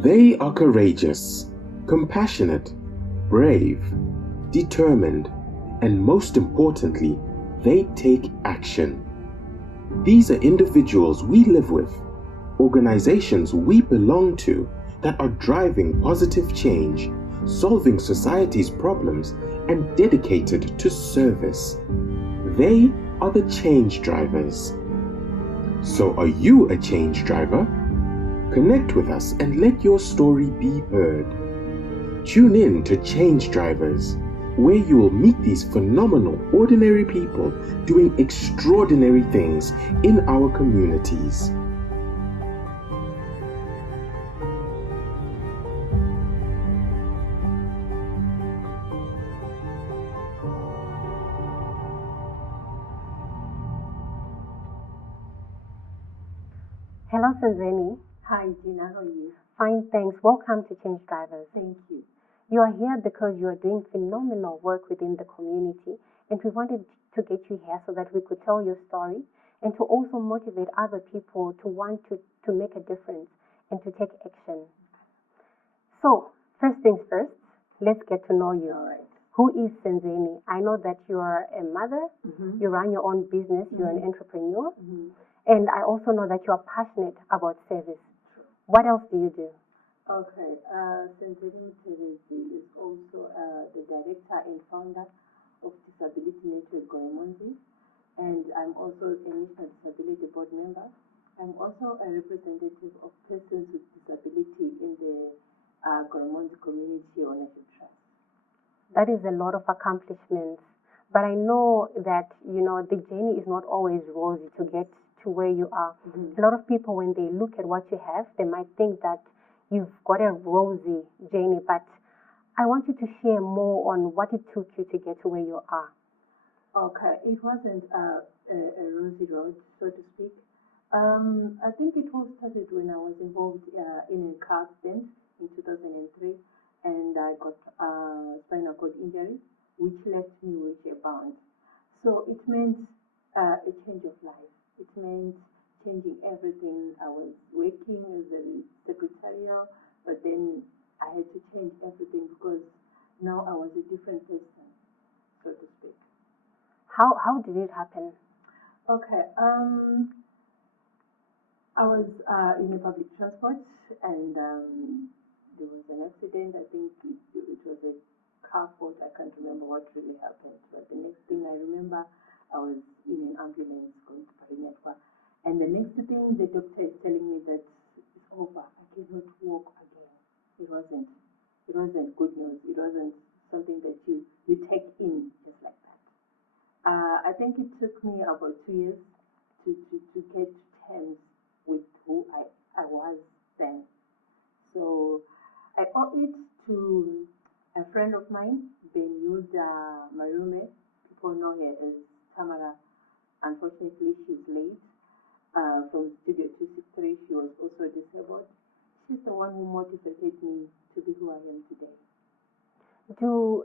They are courageous, compassionate, brave, determined, and most importantly, they take action. These are individuals we live with, organizations we belong to that are driving positive change, solving society's problems, and dedicated to service. They are the change drivers. So are you a change driver? Connect with us and let your story be heard. Tune in to Change Drivers, where you will meet these phenomenal, ordinary people doing extraordinary things in our communities. Hello, Sanzeni. Hi, Gina. How are you? Fine, thanks. Welcome to Change Drivers. Thank you. You are here because you are doing phenomenal work within the community, and we wanted to get you here so that we could tell your story and to also motivate other people to want to make a difference and to take action. So, first things first, let's get to know you. All right. Who is Sanzeni? I know that you are a mother, you run your own business, you're an entrepreneur, and I also know that you are passionate about service. What else do you do? Okay. Sanzeni Terezi is also the director and founder of Disability Network Goromonzi, and I'm also a National Disability Board member. I'm also a representative of persons with disability in the Goromonzi Community Ownership Trust. That is a lot of accomplishments, but I know that, the journey is not always rosy to get to where you are. A lot of people, when they look at what you have, they might think that you've got a rosy journey, but I want you to share more on what it took you to get to where you are. Okay, it wasn't a rosy road, so to speak. I think it all started when I was involved in a car accident in 2003, and I got spinal cord injury, which left me wheelchair bound. So it meant a change of life. It meant changing everything. I was working as a secretarial, but then I had to change everything because now I was a different person, so to speak. How did it happen? Okay. I was in a public transport, and there was an accident. I think it was a car fault. I can't remember what really happened. But the next thing I remember, I was in an ambulance going to Parinetwa. And the next thing, the doctor is telling me that it's over. I cannot walk again. It wasn't good news. It wasn't something that you take in just like that. I think it took me about 2 years to get to terms with who I was then. So I owe it to a friend of mine, Benyuda Marume. People know her as Tamara. Unfortunately, she's late. From Studio 263, she was also disabled. She's the one who motivated me to be who I am today. Do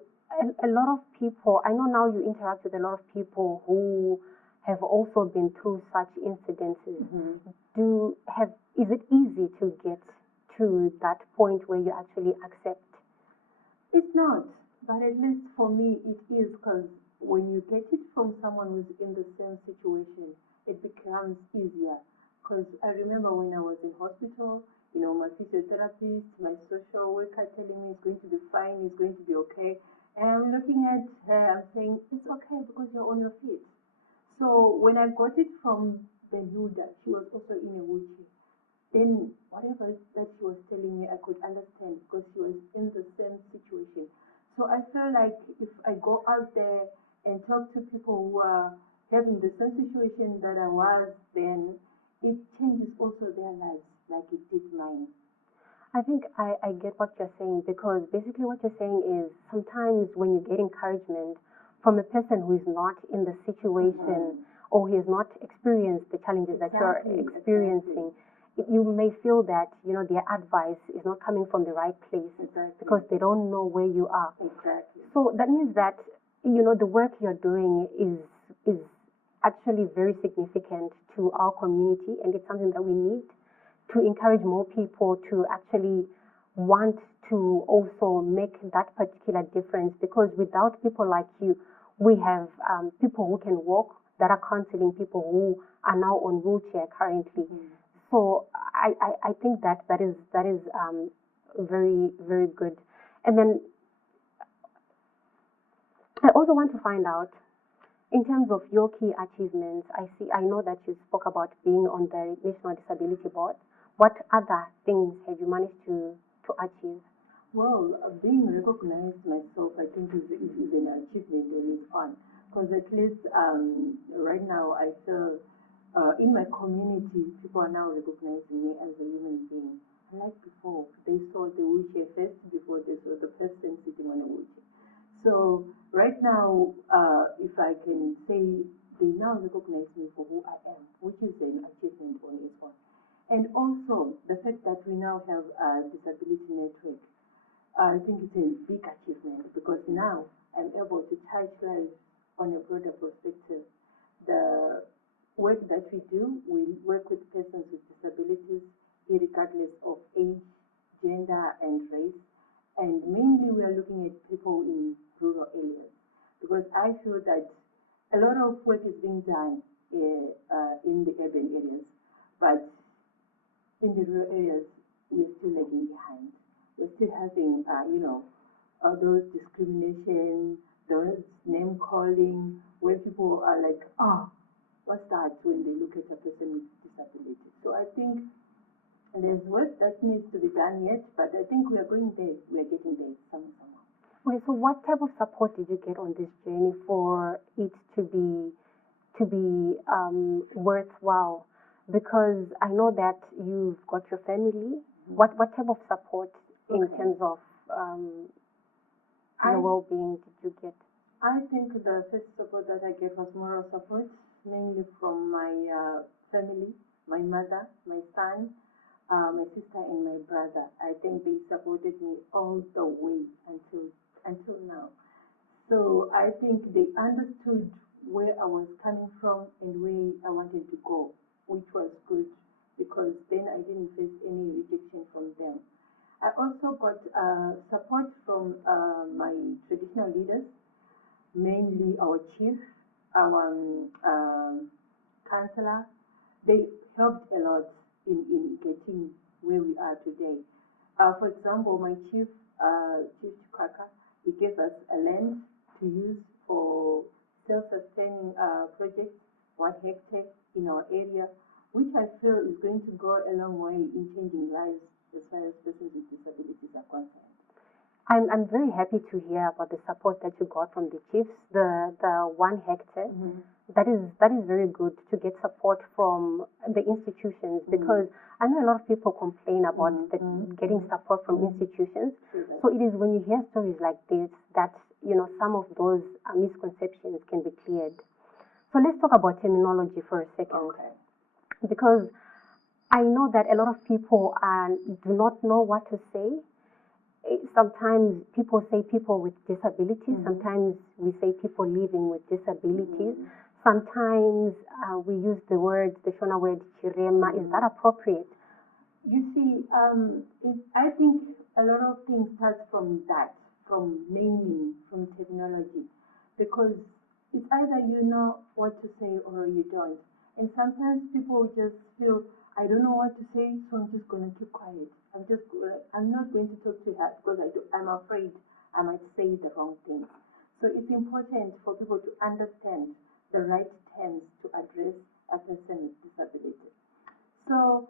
a lot of people, I know now you interact with a lot of people who have also been through such incidences. Is it easy to get to that point where you actually accept? It's not, but at least for me it is, because when you get it from someone who's in the same situation, it becomes easier. Because I remember when I was in hospital, my physiotherapist, my social worker telling me it's going to be fine, it's going to be okay. And I'm looking at her, I'm saying, it's okay because you're on your feet. So when I got it from Benyuda, she was also in a wheelchair. Then whatever that she was telling me, I could understand because she was in the same situation. So I feel like if I go out there and talk to people who are having the same situation that I was then, it changes also their lives like it did mine. I think I get what you're saying, because basically what you're saying is sometimes when you get encouragement from a person who is not in the situation or who has not experienced the challenges that you're experiencing, you may feel that, their advice is not coming from the right place because they don't know where you are. So that means that, the work you're doing is actually very significant to our community, and it's something that we need to encourage more people to actually want to also make that particular difference, because without people like you, we have people who can walk that are counseling people who are now on wheelchair currently. So I think that is very, very good. And then I also want to find out, in terms of your key achievements, I know that you spoke about being on the National Disability Board. What other things have you managed to achieve? Well, being recognized myself, I think is an achievement on its own. Because at least right now I feel in my community, people are now recognizing me as a human being. Unlike before, they saw the wheelchair first before they saw the person sitting on a wheelchair. So right now, if I can say, they now recognize me for who I am, which is an achievement on its own. And also the fact that we now have a disability network, I think it's a big achievement, because now I'm able to touch lives on a broader perspective. The work that we do, we work with persons with disabilities, regardless of age, gender, and race. And mainly we are looking at people in rural areas, because I feel that a lot of work is being done in the urban areas, but in the rural areas, we're still lagging behind. We're still having, those discrimination, those name calling, where people are like, what's that, when they look at a person with disability. So I think there's work that needs to be done yet, but I think we are going there. We are getting there somehow. Okay, so what type of support did you get on this journey for it to be worthwhile? Because I know that you've got your family. What type of support in terms of your well-being did you get? I think the first support that I get was moral support, mainly from my family, my mother, my son, my sister, and my brother. I think they supported me all the way until now. So I think they understood where I was coming from and where I wanted to go, which was good, because then I didn't face any rejection from them. I also got support from my traditional leaders, mainly our chief, our councillor. They helped a lot in getting where we are today. For example, my chief, Chief Chikaka, he gave us a land to use for self-sustaining projects, 1 hectare in our area, which I feel is going to go a long way in changing lives as far as persons with disabilities are concerned. I'm very happy to hear about the support that you got from the chiefs, the 1 hectare. That is very good to get support from the institutions, because I know a lot of people complain about getting support from institutions. So it is when you hear stories like this that some of those misconceptions can be cleared. So let's talk about terminology for a second, because I know that a lot of people do not know what to say. Sometimes people say people with disabilities. Sometimes we say people living with disabilities. Sometimes we use the Shona word, chirema. Is that appropriate? You see, I think a lot of things start from that, from naming, from terminology, because it's either you know what to say or you don't. And sometimes people just feel, I don't know what to say, so I'm just going to keep quiet. I'm not going to talk to her because I'm afraid I might say the wrong thing. So it's important for people to understand the right terms to address a person with disability. So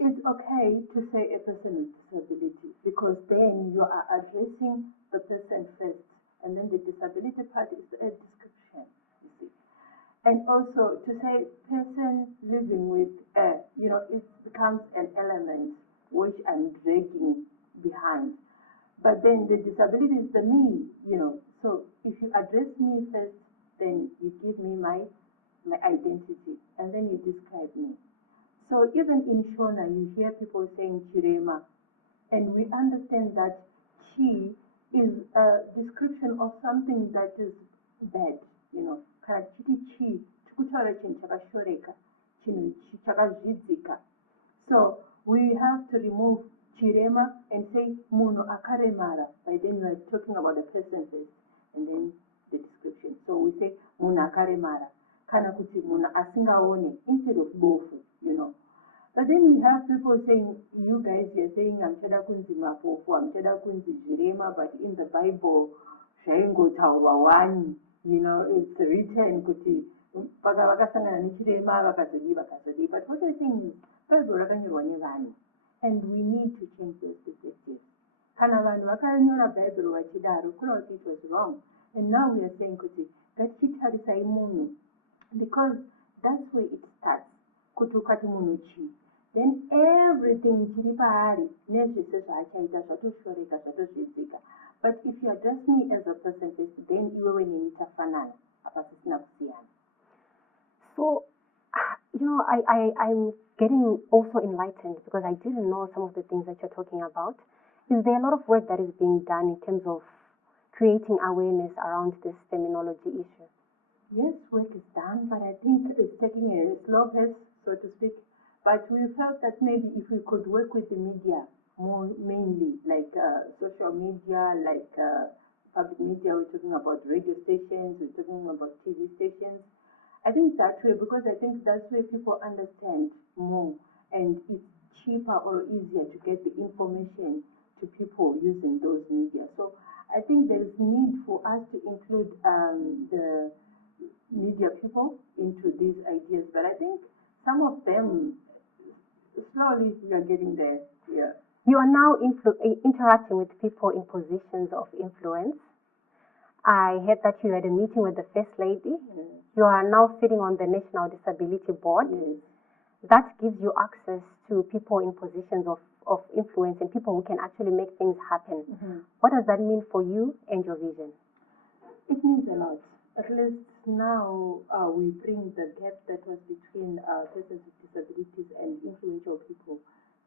it's okay to say a person with disability, because then you are addressing the person first, and then the disability part is a description, you see. And also to say person living with it becomes an element which I'm dragging behind. But then the disability is the me, So if you address me first, then you give me my identity, and then you describe me. So even in Shona, you hear people saying chirema, and we understand that chi is a description of something that is bad, Kana chiti chi, chikutaura chinhu chakashoreka, chinhu chakazvidzika. So we have to remove chirema and say munhu akaremara. By then you are talking about the person first and then the description. So we say munhu akaremara. Kana kuti munhu asingaone instead of bofu, you know. But then we have people saying, you guys, you're saying, amchada kunzi mapofu, amchada kunzi jirema, but in the Bible, shaingo taurwa wani, you know, it's written, kuti, vakasangana nechirema, vakazodi. But what you're saying is, Bible rakanyorwa nevanu, and we need to change those perspectives. Kana vanhu vakanyora Bible vachidaro, kuna kuti it was wrong. And now we are saying, kuti, ngatichitarisai munhu, because that's where it starts. Kuti ukati munhu chi. Then everything chiri paari nezvese zvaachaita zvatoshoreka zvatozvidzika. But if you address me as a person first, then iwewe neni tafanana apa tisina kusiyana. So, you know, I'm getting also enlightened because I didn't know some of the things that you're talking about. Is there a lot of work that is being done in terms of creating awareness around this terminology issue? Yes, work is done, but I think it's taking a slow pace, so to speak. But we felt that maybe if we could work with the media more mainly, like social media, like public media, we're talking about radio stations, we're talking about TV stations. I think that way, because I think that's where people understand more and it's cheaper or easier to get the information to people using those media. So I think there is need for us to include the media people into these ideas, but I think some of them, slowly we are getting there. Yeah. You are now interacting with people in positions of influence. I heard that you had a meeting with the First Lady. Yes. You are now sitting on the National Disability Board. Yes. That gives you access to people in positions of influence and people who can actually make things happen. Mm-hmm. What does that mean for you and your vision? It means a lot. At least now we bring the gap that was between persons with disabilities and influential people.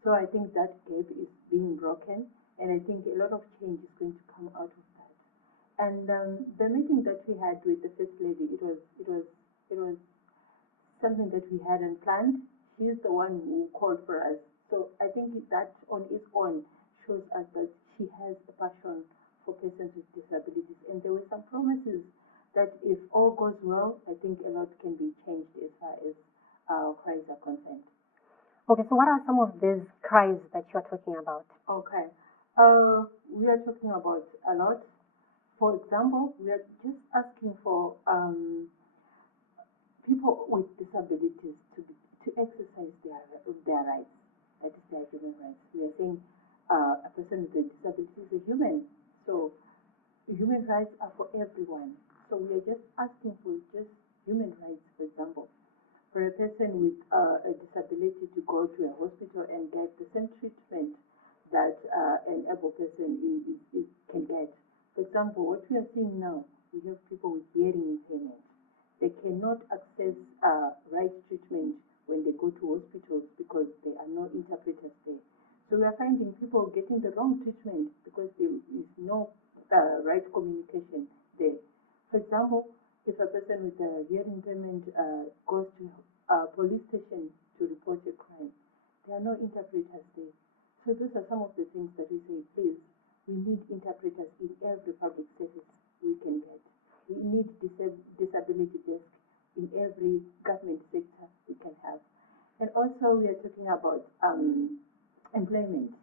So I think that gap is being broken, and I think a lot of change is going to come out of that. And the meeting that we had with the First Lady, it was something that we hadn't planned. She is the one who called for us. So I think that on its own shows us that she has a passion for persons with disabilities. And there were some promises that if all goes well, I think a lot can be changed as far as our cries are concerned. Okay, so what are some of these cries that you are talking about? Okay. We are talking about a lot. For example, we are just asking for people with disabilities to exercise their rights. That is their human rights. We are saying a person with a disability is a human. So human rights are for everyone. So we are just asking for just human rights, for example. For a person with a disability to go to a hospital and get the same treatment that an able person can get. For example, what we are seeing now, we have people with hearing impairment. They cannot access right treatment when they go to hospitals because there are no interpreters there. So we are finding people getting the wrong treatment because there is no right communication there. For example, if a person with a hearing impairment goes to a police station to report a crime, there are no interpreters there. So those are some of the things that we say, please, we need interpreters in every public service we can get. We need disability desk in every government sector we can have. And also we are talking about employment.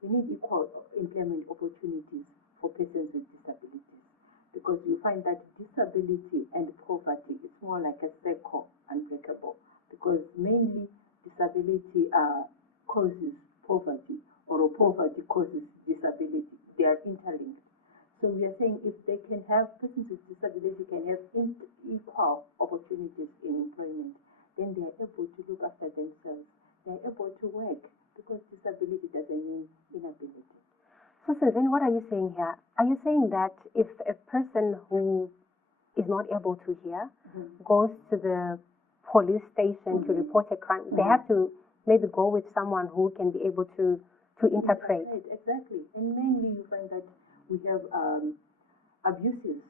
We need equal employment opportunities for persons with disabilities, because you find that disability and poverty, it's more like a circle, unbreakable, because mainly disability causes poverty, or poverty causes disability. They are interlinked. So we are saying if they can have, persons with disability can have equal opportunities in employment, then they are able to look after themselves. They are able to work, because disability doesn't mean inability. So Susan, what are you saying here? Are you saying that if a person who is not able to hear goes to the police station to report a crime, they have to maybe go with someone who can be able to interpret? Exactly. And mainly you find that we have abuses,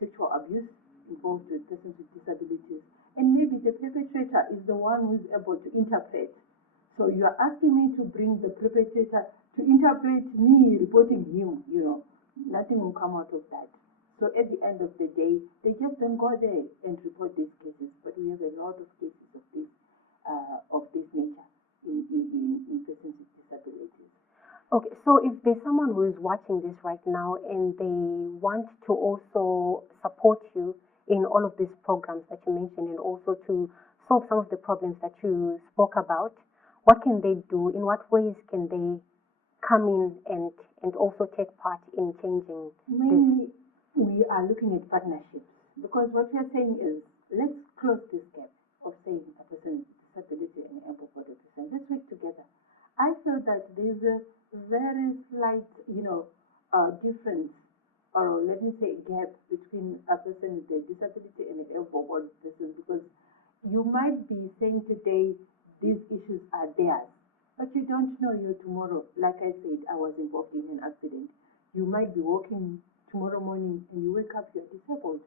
sexual abuse involved with persons with disabilities. And maybe the perpetrator is the one who is able to interpret. So you are asking me to bring the perpetrator to interpret me reporting him, nothing will come out of that. So at the end of the day, they just don't go there and report these cases. But we have a lot of cases of this nature in persons with disabilities. Okay, so if there's someone who is watching this right now and they want to also support you in all of these programs that you mentioned and also to solve some of the problems that you spoke about, what can they do? In what ways can they come in and also take part in changing Mainly, we are looking at partnerships because what we are saying is let's close this gap of saying a person with disability and an able-bodied person. Let's work together. I feel that there's a very slight, difference, or let me say gap between a person with a disability and an able-bodied person because you might be saying today these issues are theirs, but you don't know you tomorrow. Like I said, I was involved in an accident. You might be walking tomorrow morning and you wake up, you're disabled.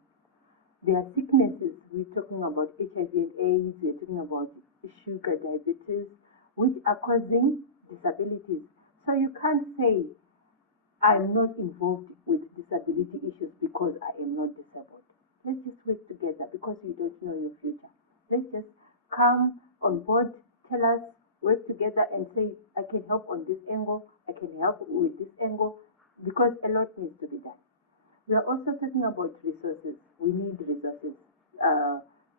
There are sicknesses. We're talking about HIV and AIDS, we're talking about sugar, diabetes, which are causing disabilities. So you can't say, I'm not involved with disability issues because I am not disabled. Let's just work together because you don't know your future. Let's just come on board, tell us, work together and say, I can help on this angle, I can help with this angle, because a lot needs to be done. We are also talking about resources. We need resources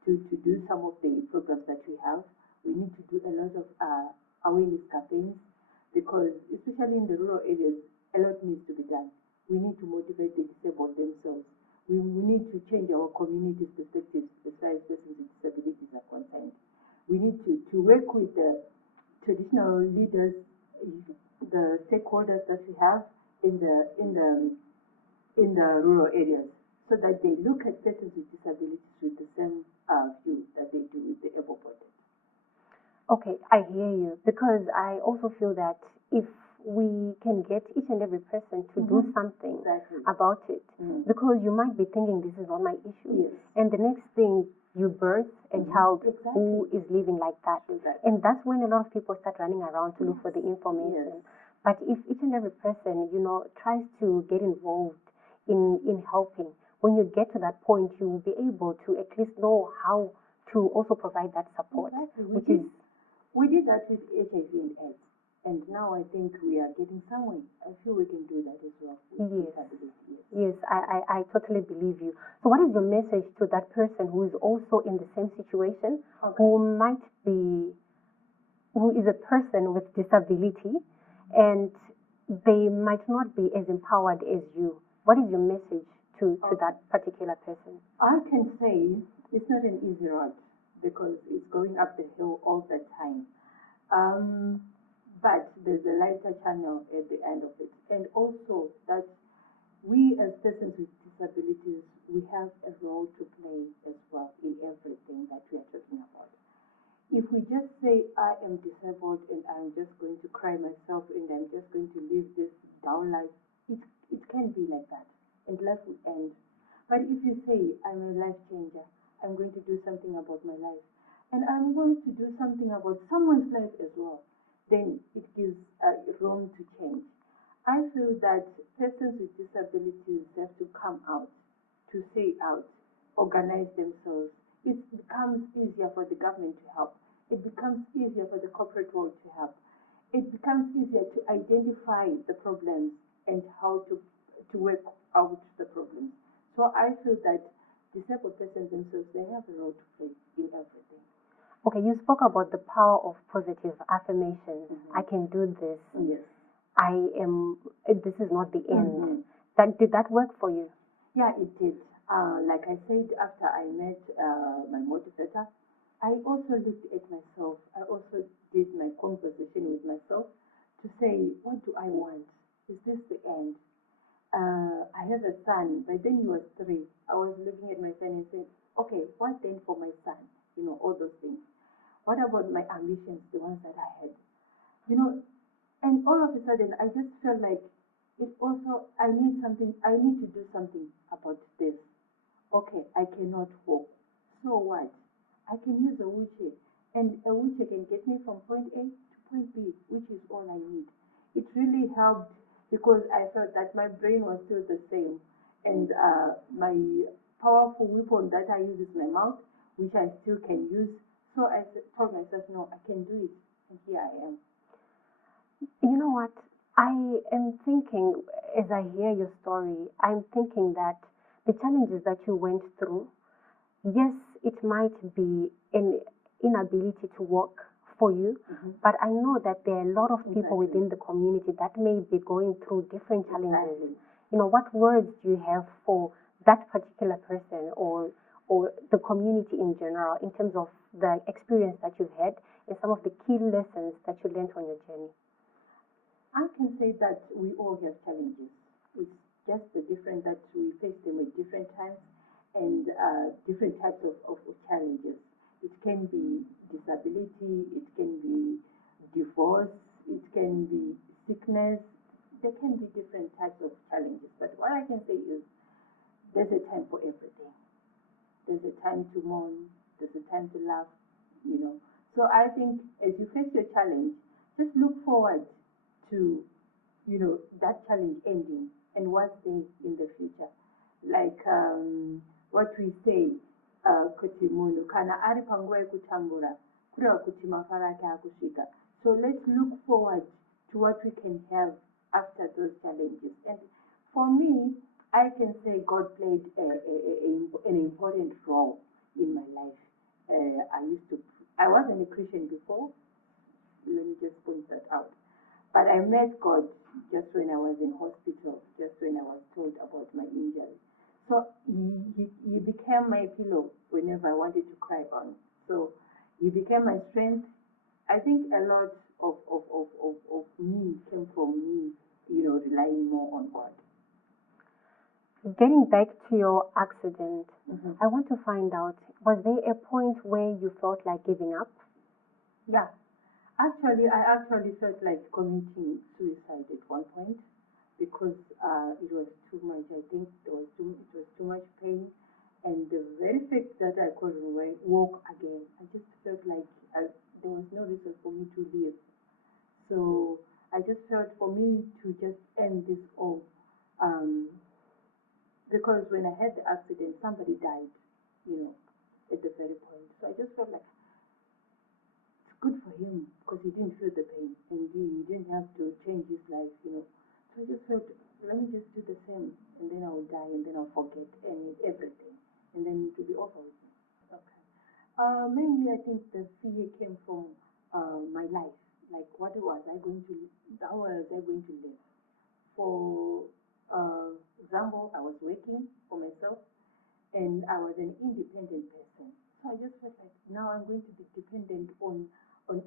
to do some of the programs that we have. We need to do a lot of awareness campaigns because, especially in the rural areas, a lot needs to be done. We need to motivate the disabled themselves. We need to change our community's perspectives as far as persons with disabilities are concerned. We need to work with the traditional leaders, the stakeholders that we have in the rural areas, so that they look at persons with disabilities with the same view that they do with the able-bodied. Okay, I hear you because I also feel that if we can get each and every person to do something about it, because you might be thinking this is not my issue, and the next thing you birth a child who is living like that, and that's when a lot of people start running around to look for the information. But if each and every person, tries to get involved in helping, when you get to that point, you will be able to at least know how to also provide that support, which is. We did that with HIV and AIDS, and now I think we are getting somewhere. I feel we can do that as well with disability. Yes, I totally believe you. So what is your message to that person who is also in the same situation, who is a person with disability, and they might not be as empowered as you? What is your message to that particular person? I can say it's not an easy road because it's going up the hill all the time. But there's a lighter channel at the end of it. And also that we as persons with disabilities, we have a role to play as well in everything that we are talking about. If we just say, I am disabled and I'm just going to cry myself and I'm just going to live this down life, it can be like that and life will end. But if you say, I'm a life changer, I'm going to do something about my life, and I'm going to do something about someone's life as well, then it gives room to change. I feel that persons with disabilities have to come out, to say out, organize themselves. It becomes easier for the government to help. It becomes easier for the corporate world to help. It becomes easier to identify the problems and how to work out the problems. So I feel that disabled persons themselves, they have a role to play in everything. Okay, you spoke about the power of positive affirmations. I can do this. Yes. This is not the end. Did that work for you? Yeah, it did. Like I said, after I met my motivator, I also looked at myself. I also did my conversation with myself to say, what do I want? Is this the end? I have a son. By then he was 3. I was looking at my son and saying, okay, what then for my son? All those things. What about my ambitions, the ones that I had? And all of a sudden, I just felt like I need to do something about this. Okay, I cannot walk. So what? I can use a wheelchair. And a wheelchair can get me from point A to point B, which is all I need. It really helped because I felt that my brain was still the same, and my powerful weapon that I use is my mouth, which I still can use. So I told myself, no, I can do it, and here I am. You know what? I am thinking, as I hear your story, I'm thinking that the challenges that you went through, yes, it might be an inability to work for you, but I know that there are a lot of people within the community that may be going through different challenges. You know, what words do you have for that particular person or the community in general in terms of the experience that you've had and some of the key lessons that you learned on your journey? I can say that we all have challenges. It's just the difference that we face them at different times and different types of challenges. It can be disability, it can be divorce, it can be sickness. There can be different types of challenges. But what I can say is there's a time for everything. There's a time to mourn, there's a time to laugh, you know. So I think as you face your challenge, just look forward to, you know, that challenge ending and what's there in the future. Like what we say, kuti munhu kana ari panguva yekutambura kureva kuti mafaro ake akusvika. So let's look forward to what we can have after those challenges. And for me, I can say God played an important role in my life. I wasn't a Christian before. Let me just point that out. But I met God just when I was in hospital, just when I was told about my injury. So he became my pillow whenever I wanted to cry on. So he became my strength. I think a lot of me came from me, you know, relying more on God. Getting back to your accident, I want to find out, was there a point where you felt like giving up? Yeah. Actually, I felt like committing suicide at one point because it was too much. I think it was too much pain, and the very fact that I couldn't walk again, I just felt like there was no reason for me to live. So I just felt for me to just end this all, because when I had the accident, somebody died, you know, at the very point. So I just felt like good for him because he didn't feel the pain and he didn't have to change his life, you know. So I just felt, let me just do the same and then I will die and then I'll forget everything and then it will be over with me. Okay. Mainly I think the fear came from my life. Like how was I going to live? For example, I was working for myself and I was an independent person. So I just felt like now I'm going to be dependent on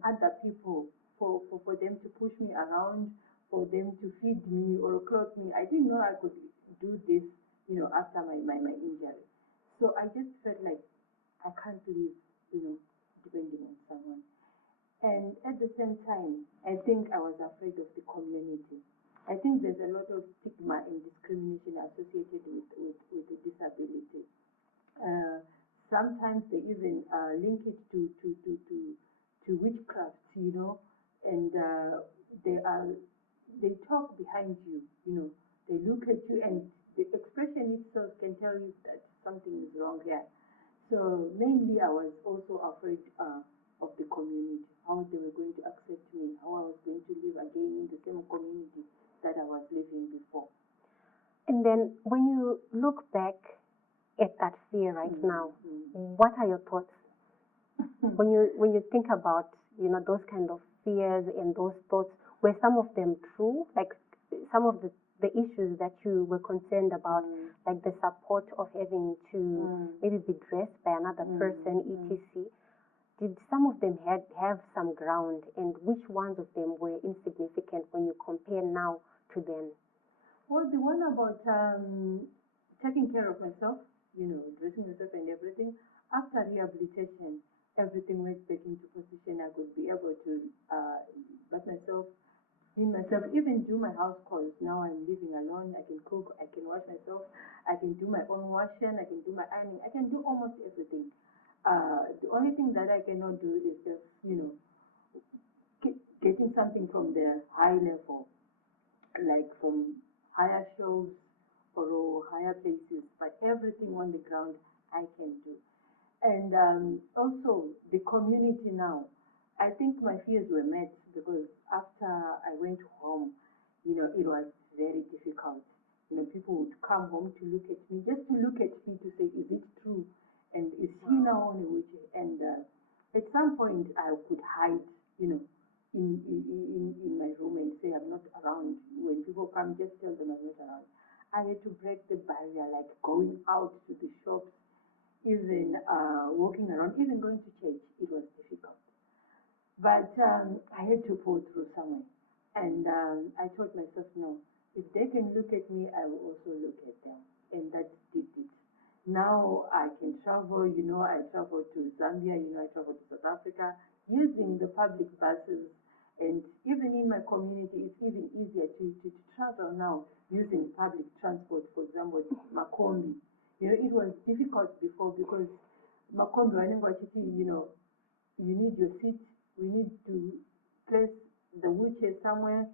other people for them to push me around, for them to feed me or clothe me. I didn't know I could do this, you know, after my injury. So I just felt like I can't live, you know, depending on someone. And at the same time, I think I was afraid of the community. I think there's a lot of stigma and discrimination associated with the disability. Sometimes they even link it to witchcraft, you know, and they talk behind you, you know, they look at you and the expression itself can tell you that something is wrong here. So mainly I was also afraid of the community, how they were going to accept me, how I was going to live again in the same community that I was living before. And then when you look back at that fear right now, what are your thoughts? When you think about, you know, those kind of fears and those thoughts, were some of them true? Like some of the issues that you were concerned about, like the support of having to maybe be dressed by another person, etc. Did some of them have some ground, and which ones of them were insignificant when you compare now to then? Well, the one about taking care of myself, you know, dressing myself and everything, after rehabilitation, everything went back into position. I could be able to bath myself, clean myself, even do my house chores. Now I'm living alone. I can cook, I can wash myself, I can do my own washing, I can do my ironing, I can do almost everything. The only thing that I cannot do is just, you know, getting something from the high level, like from higher shows or higher places, but everything on the ground I can do. And also the community now. I think my fears were met because after I went home, it was very difficult. People would come home to look at me, just to look at me to say, is it true? And is she now on a wheelchair? And at some point I could hide, in my room and say I'm not around. When people come, just tell them I'm not around. I had to break the barrier, like going out to the shops, even walking around, even going to church. It was difficult. But I had to pull through somewhere. And I told myself, no, if they can look at me, I will also look at them. And that did it. Now I can travel, I travel to Zambia, I travel to South Africa using the public buses. And even in my community, it's even easier to travel now using public transport, for example, Makombi. It was difficult before because Makombi, you need your seat, we need to place the wheelchair somewhere.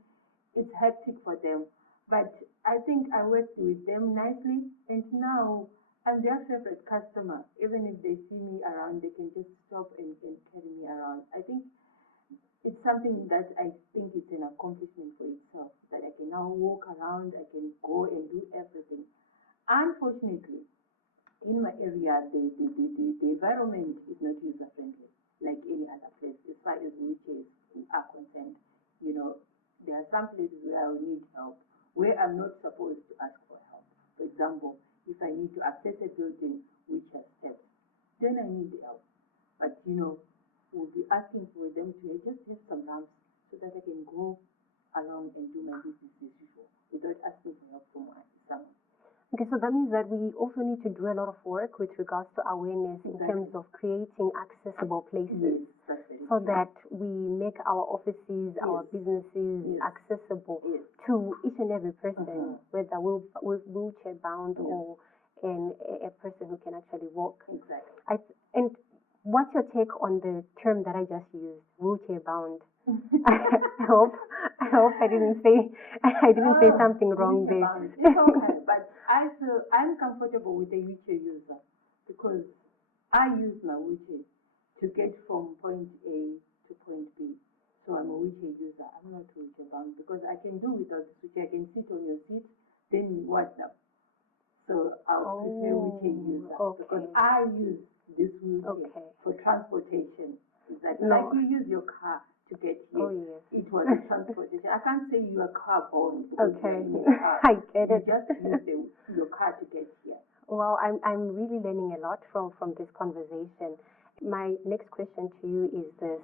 It's hectic for them. But I think I worked with them nicely, and now I'm their favorite customer. Even if they see me around, they can just stop and carry me around. I think it's something that I think it's an accomplishment for itself, that I can now walk around, I can go and do everything. Unfortunately, in my area, the environment is not user-friendly like any other place as far as wheelchairs are concerned. There are some places where I will need help, where I'm not supposed to ask for help. For example, if I need to access a building which has steps, then I need help. But, we'll be asking for them to just have some ramps so that I can go along and do my business as usual without asking for help from someone. Okay, so that means that we also need to do a lot of work with regards to awareness in terms of creating accessible places, so that we make our offices, our businesses accessible to each and every person, whether wheelchair bound or a person who can actually walk. Exactly. And what's your take on the term that I just used, wheelchair bound? I hope I didn't say something wrong there. It's okay, but I feel I'm comfortable with a wheelchair user because I use my wheelchair to get from point A to point B. So I'm a wheelchair user. I'm not wheelchair bound because I can do without the switch. I can sit on your seat, then what now? So I'll prefer wheelchair user because I use this wheelchair for transportation. Exactly. Like you use your car to get here. It was a transportation. I can't say you are car born. I get it. You just use your car to get here. Well, I'm really learning a lot from this conversation. My next question to you is this: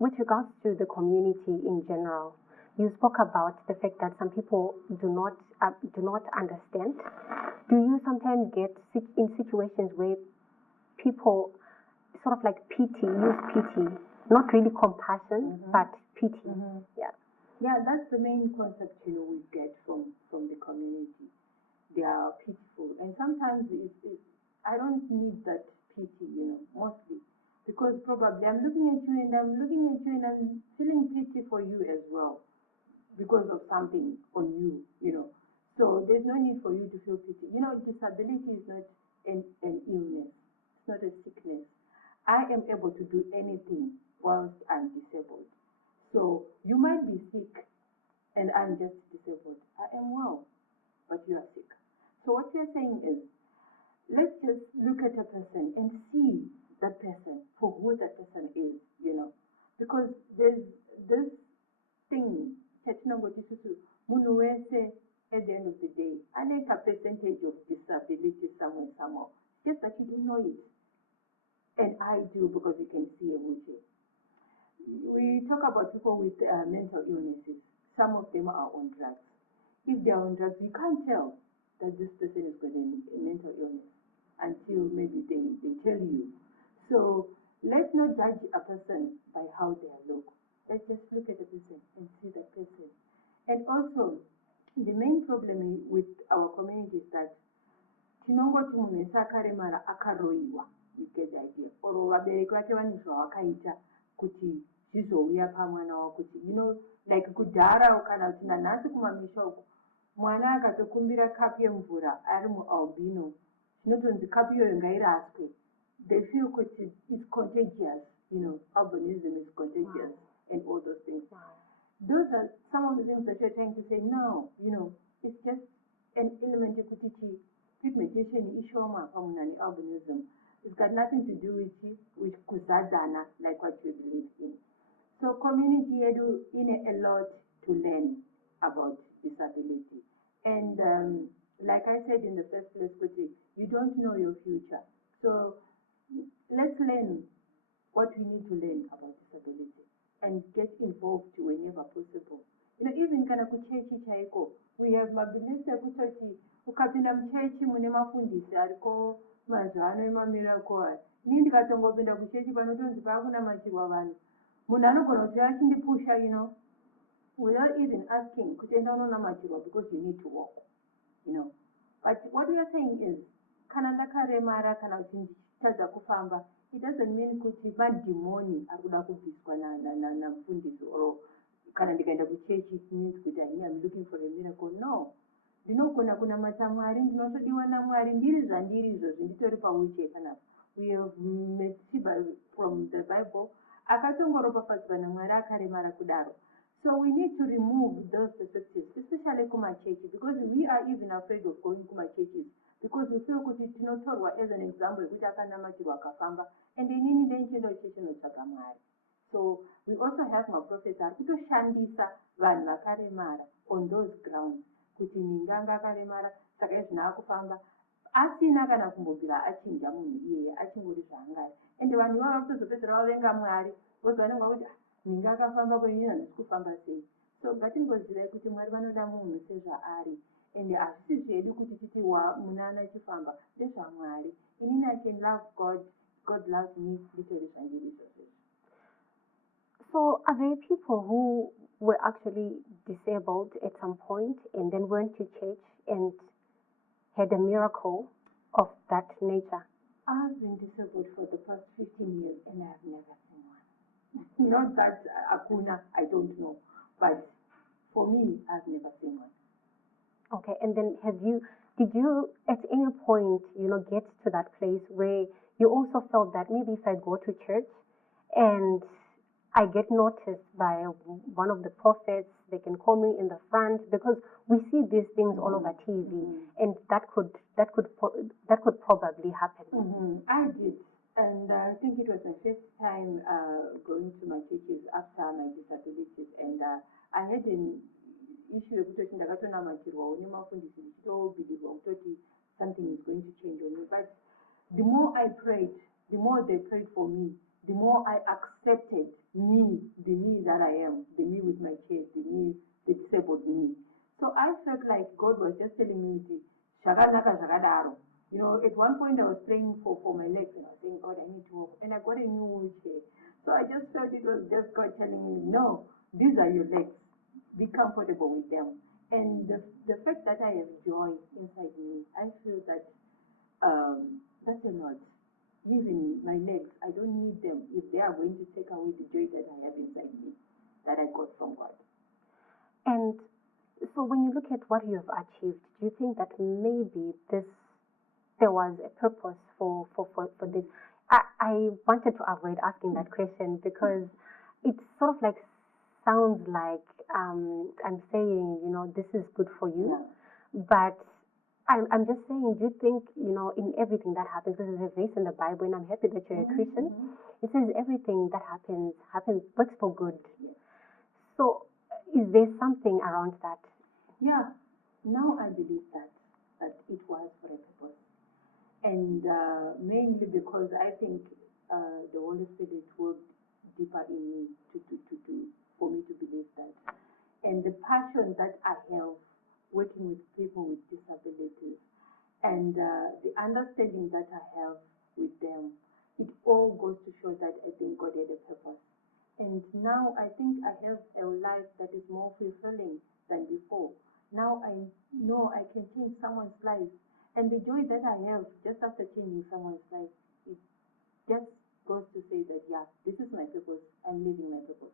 with regards to the community in general, you spoke about the fact that some people do not understand. Do you sometimes get in situations where people sort of like use pity, not really compassion, but pity? Yeah, that's the main concept we get from the community. They are pitiful, and sometimes I don't need that pity, mostly because probably I'm looking at you and I'm feeling pity for you as well because of something on you, So there's no need for you to feel pity. Disability is not an illness. It's not a sickness. I am able to do anything whilst I'm disabled. So you might be sick and I'm just disabled. I am well, but you are sick. So what you're saying is, let's just look at a person and see that person for who that person is, because there's this thing, at the end of the day, I make a percentage of disability somewhere, just that you don't know it. And I do, because you can see a wheelchair. We talk about people with mental illnesses. Some of them are on drugs. If they are on drugs, you can't tell that this person is got a mental illness until maybe they tell you. So let's not judge a person by how they look. Let's just look at the person and see that person. And also, the main problem with our community is that tinongoti munhu wese akaremara akaroiwa, you get the idea, or vabereki vake vane zvavakaita kuti zvizouya pamwana wako kuti like kudhara kana kuti nanhasi kumamisha uko mwana akatokumbira kapu yemvura ari mualbino zvinotonzi kapu iyoyo ngairaswe. They feel kuti it's contagious, albinism is contagious. Wow. And all those things. Wow. Those are some of the things that you're trying to say. No, it's just an element kuti pigmentation ishoma pamunani albinism. It's got nothing to do with kuzadzana, like what you believe in. So community yedu in a lot to learn about disability. And like I said in the first place, you don't know your future. So let's learn what we need to learn about disability and get involved whenever possible. Even kana kuchechi chaiko, we have mabeliefs ekuti ukapinda mchechi mune mafundisi ariko mazuva ano emamiracle. Ini ndikatongopinda kuchechi panotonzi pakunamatirwa vanhu. Munhu anogona kuti achindipusha, without even asking, kutenda unonamatirwa because you need to walk, But what we are saying is, kana ndakaremara kana kuti ndichitadza kufamba, it doesn't mean kuti madhimoni arikuda kubviswa namufundisi or kana ndikaenda kuchechi it means kuti I'm looking for a miracle. No. Ndinogona kunamata Mwari, ndinotodiwa naMwari, ndiri zvandiri izvozvi nditori pauche panapa. We have met from the Bible. Akatongoropafadzwa naMwari akaremara kudaro. So we need to remove those perspectives, especially kumachechi, because we are even afraid of going kumacheches because we feel kuti tinotorwa as an example yekuti akanamatirwa akafamba and inini ndenchienda kuchechi notsvaga Mwari. So we also have maprofits ari kutoshandisa vanhu vakaremara on those grounds kuti ninganga akaremara saka izvina akufamba asina kana kumbobvira achinja munhu iyeye achingori zvaangari ende vanhu ivavo vakutozopedzera vavenga Mwari vozovanengwa kuti ninga akafamba kwenini handisi kufamba sei. So ngatimbozirai kuti Mwari vanoda munhu sezvaari ende hazvisi zvedu kuti titi munana achifamba ndezvaMwari. Inini I can love God, God loves me, nditori zvandiri izvozvo. So are there people who were actually disabled at some point and then went to church and had a miracle of that nature? I've been disabled for the past 15 years and I've never seen one. Not that akuna, I don't know, but for me, I've never seen one. Okay, and then did you at any point, get to that place where you also felt that maybe if I go to church and I get noticed by one of the prophets, they can call me in the front, because we see these things all over TV, and that could probably happen. I did, and I think it was the first time going to my churches after my disabilities, and I had an issue yekutoti ndakatonamatirwa nemafundisi ndichitobhilivha kutoti something is going to change on me. But the more I prayed, the more they prayed for me, the more I accepted me, the me that I am, the me with my kids, the disabled me. So I felt like God was just telling me, shakanaka zvakadaro. At one point I was praying for my legs and I was saying, God, I need to walk. And I got a new wheelchair. So I just felt it was just God telling me, no, these are your legs. Be comfortable with them. And the fact that I have joy inside me, I feel that that's a lot. Even my legs, I don't need them if they are going to take away the joy that I have inside me, that I got from God. And so when you look at what you have achieved, do you think that maybe there was a purpose for this? I wanted to avoid asking that question because it sort of like sounds like I'm saying, this is good for you, but I'm just saying, do you think, in everything that happens, this is a verse in the Bible, and I'm happy that you're a Christian. It says everything that happens works for good. So is there something around that? Yeah, now I believe that it was for a purpose. And mainly because I think the Holy Spirit worked deeper in me for me to believe that. And the passion that I have working with people with disabilities and the understanding that I have with them, it all goes to show that I think God had a purpose. And now I think I have a life that is more fulfilling than before. Now I know I can change someone's life. And the joy that I have just after changing someone's life, goes to say that, yeah, this is my purpose, I'm living my purpose.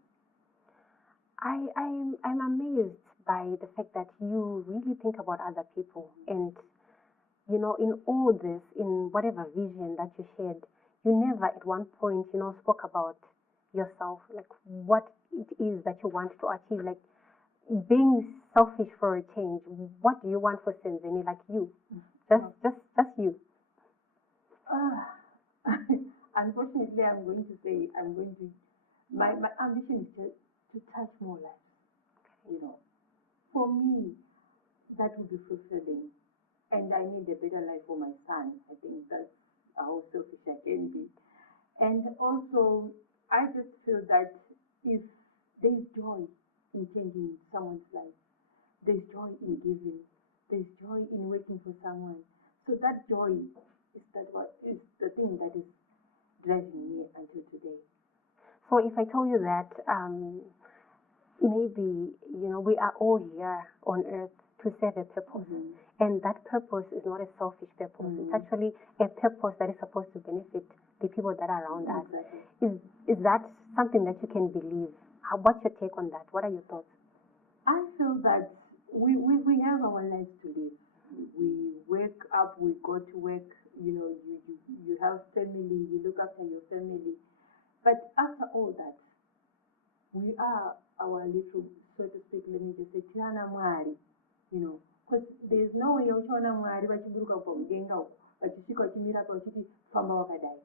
I'm amazed by the fact that you really think about other people, and you know, in all this, in whatever vision that you shared, you never at one point, you know, spoke about yourself, like what it is that you want to achieve, like being selfish for a change. What do you want for Senzeni, like you? Just you. Unfortunately, my ambition is to touch more lives. You know, for me, that would be fulfilling. And I need a better life for my son. I think that's how selfish I can be. And also, I just feel that if there's joy in changing someone's life, there's joy in giving, there's joy in working for someone. So that joy is the thing that is driving me until today. So if I told you that maybe, you know, we are all here on earth to serve a purpose. And that purpose is not a selfish purpose. It's actually a purpose that is supposed to benefit the people that are around us. Is that something that you can believe? What's your take on that? What are your thoughts? I feel that we have our lives to live. We wake up, we go to work, you know, you have family, you look after your family. But after all that, we are our little, so to speak, let me just say, Tiana Mwari, you know, because there's no way uchiona Mwari vachiburuka kubva mudenga uko vachisvika vachimira pachiti famba wakadai.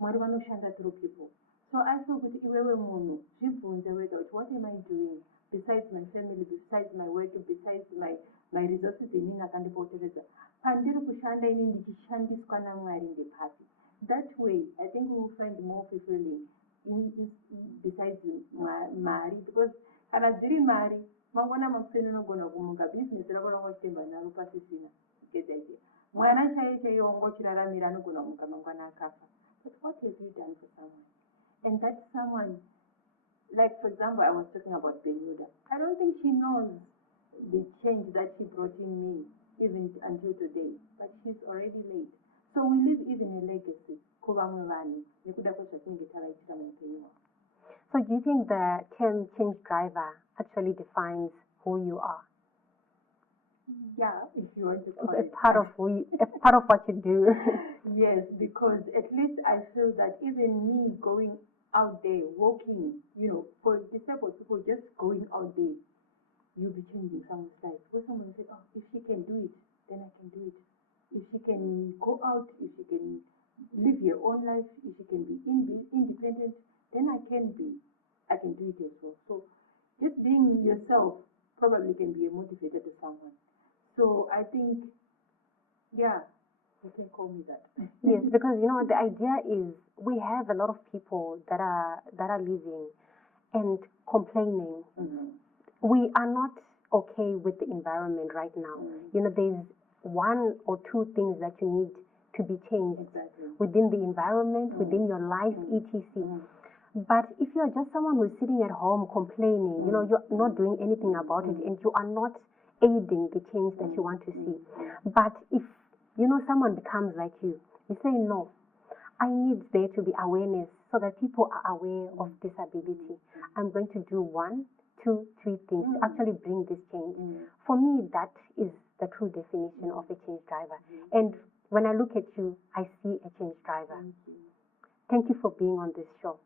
Mwari vanoshanda through people. So I feel kuti iwewe munhu zvibvunze wega kuti what am I doing besides my family, besides my work, besides my resources inini akandipoteredza. Pandiri kushanda ini ndichishandiswa naMwari ndepapi. That way, I think we will find more fulfilling besides mari, because kana dziri mari mangwana makuseni unogona kumuka business rako rangochitemba naro pasisina gedaiye mwana chaiye wangochiraramira anogona kumuka mangwana akafa. But what have you done for someone? And that someone, like for example, I was talking about Benuda. I don't think she knows the change that she brought in me even until today, but she's already late. So we leave even a legacy. So do you think the term change driver actually defines who you are? Yeah, if you want to call a it. Part of what you do. Yes, because at least I feel that even me going out there, walking, you know, for disabled people just going out there, you'll be changing someone's life. Where someone said, oh, if she can do it, then I can do it. If she can go out, if she can live your own life, if you can be independent, then I can do it as well. So just being yourself probably can be a motivator to someone. So I think, yeah, you can call me that. Yes, because you know the idea is we have a lot of people that are living and complaining. We are not okay with the environment right now. You know, there's one or two things that you need to be changed within the environment, within your life, etc. But if you're just someone who's sitting at home complaining, you know, you're not doing anything about it, and you are not aiding the change that you want to see. But if, you know, someone becomes like you say, no, I need there to be awareness so that people are aware of disability. I'm going to do 1, 2, 3 things to actually bring this change. For me, that is the true definition of a change driver. And when I look at you, I see a change driver. Thank you for being on this show.